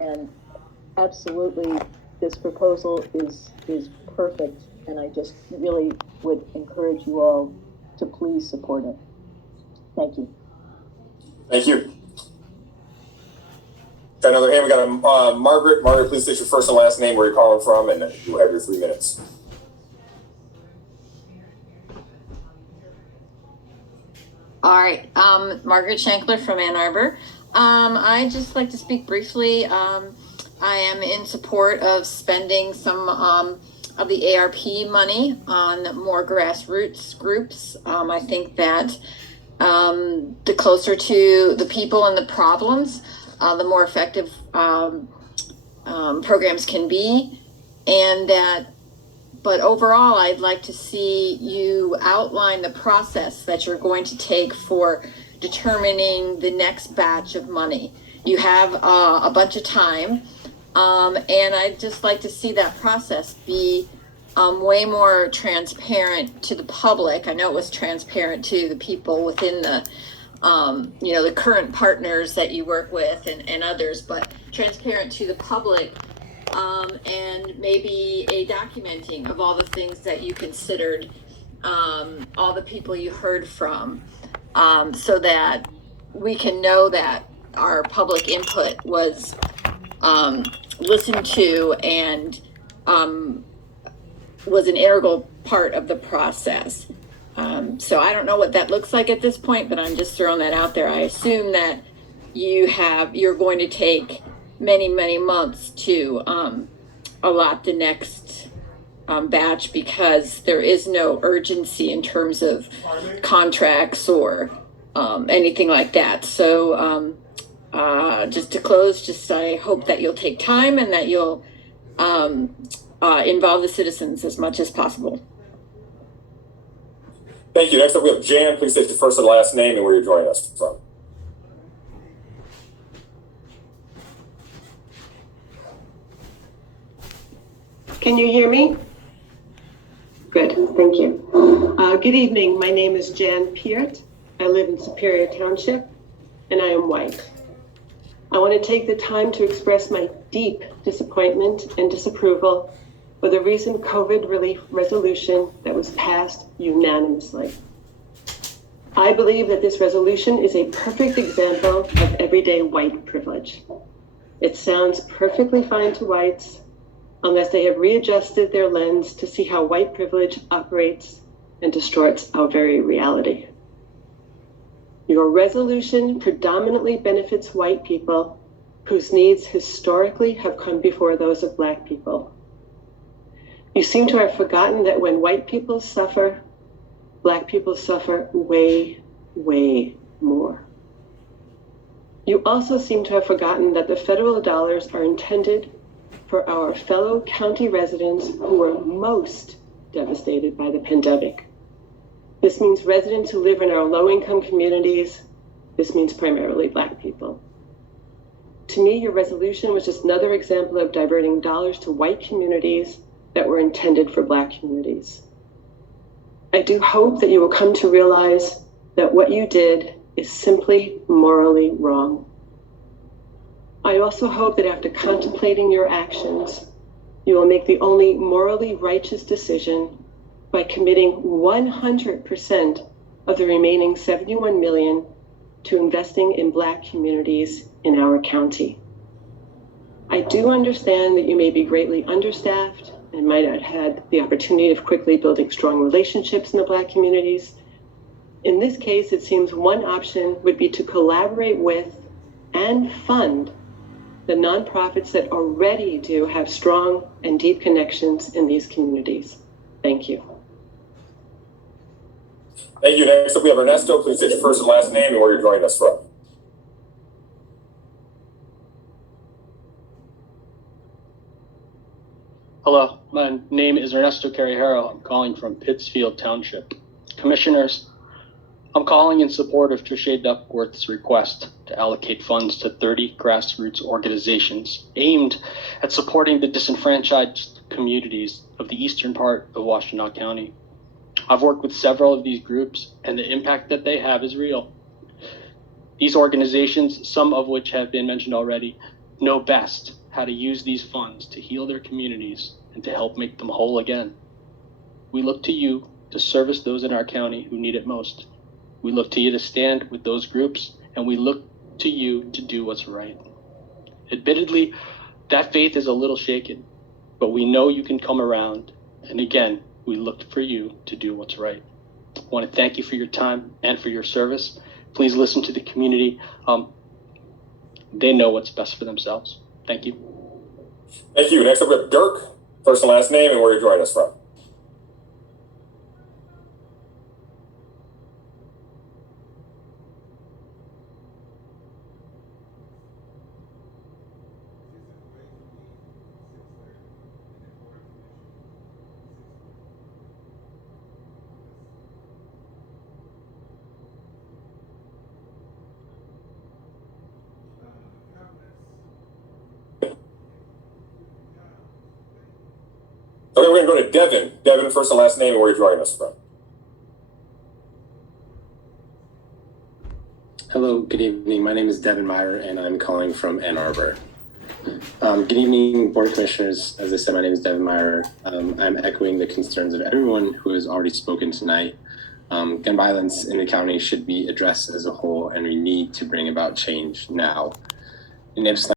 And absolutely, this proposal is perfect, and I just really would encourage you all to please support it. Thank you. Thank you. Got another hand. We got a Margaret. Margaret, please state your first and last name, where you're calling from, and you'll have your 3 minutes. All right, Margaret Shankler from Ann Arbor. I'd just like to speak briefly. I am in support of spending some of the ARP money on more grassroots groups. I think that the closer to the people and the problems, the more effective programs can be, and that. But overall, I'd like to see you outline the process that you're going to take for determining the next batch of money. You have a bunch of time, and I'd just like to see that process be way more transparent to the public. I know it was transparent to the people within the, the current partners that you work with and others, but transparent to the public. And maybe a documenting of all the things that you considered, all the people you heard from, so that we can know that our public input was listened to and was an integral part of the process. So I don't know what that looks like at this point, but I'm just throwing that out there. I assume that you're going to take many months to allot the next batch, because there is no urgency in terms of contracts or anything like that. So just to close, I hope that you'll take time and that you'll involve the citizens as much as possible. Thank you. Next up, we have Jan. Please state your first and last name and where you're joining us from. Can you hear me? Good, thank you. Good evening, my name is Jan Peart. I live in Superior Township, and I am white. I want to take the time to express my deep disappointment and disapproval with the recent COVID relief resolution that was passed unanimously. I believe that this resolution is a perfect example of everyday white privilege. It sounds perfectly fine to whites, unless they have readjusted their lens to see how white privilege operates and distorts our very reality. Your resolution predominantly benefits white people whose needs historically have come before those of Black people. You seem to have forgotten that when white people suffer, Black people suffer way more. You also seem to have forgotten that the federal dollars are intended for our fellow county residents who were most devastated by the pandemic. This means residents who live in our low-income communities. This means primarily Black people. To me, your resolution was just another example of diverting dollars to white communities that were intended for Black communities. I do hope that you will come to realize that what you did is simply morally wrong. I also hope that after contemplating your actions, you will make the only morally righteous decision by committing 100% of the remaining $71 million to investing in Black communities in our county. I do understand that you may be greatly understaffed and might not have had the opportunity of quickly building strong relationships in the Black communities. In this case, it seems one option would be to collaborate with and fund the nonprofits that already do have strong and deep connections in these communities. Thank you. Thank you. Next up, we have Ernesto. Please state your first and last name and where you're joining us from. Hello, my name is Ernesto Carrejero. I'm calling from Pittsfield Township. Commissioners, I'm calling in support of Trisha Duckworth's request to allocate funds to 30 grassroots organizations aimed at supporting the disenfranchised communities of the eastern part of Washtenaw County. I've worked with several of these groups, and the impact that they have is real. These organizations, some of which have been mentioned already, know best how to use these funds to heal their communities and to help make them whole again. We look to you to service those in our county who need it most. We look to you to stand with those groups, and we look to you to do what's right. Admittedly, that faith is a little shaken, but we know you can come around, and again, we look for you to do what's right. I want to thank you for your time and for your service. Please listen to the community. They know what's best for themselves. Thank you. Thank you. Next up, we have Dirk, first and last name, and where you join us from. Okay, we're going to go to Devin. Devin, first and last name, and where you joining us from. Hello, good evening. My name is Devin Meyer, and I'm calling from Ann Arbor. Good evening, Board of Commissioners. As I said, my name is Devin Meyer. I'm echoing the concerns of everyone who has already spoken tonight. Gun violence in the county should be addressed as a whole, and we need to bring about change now. And if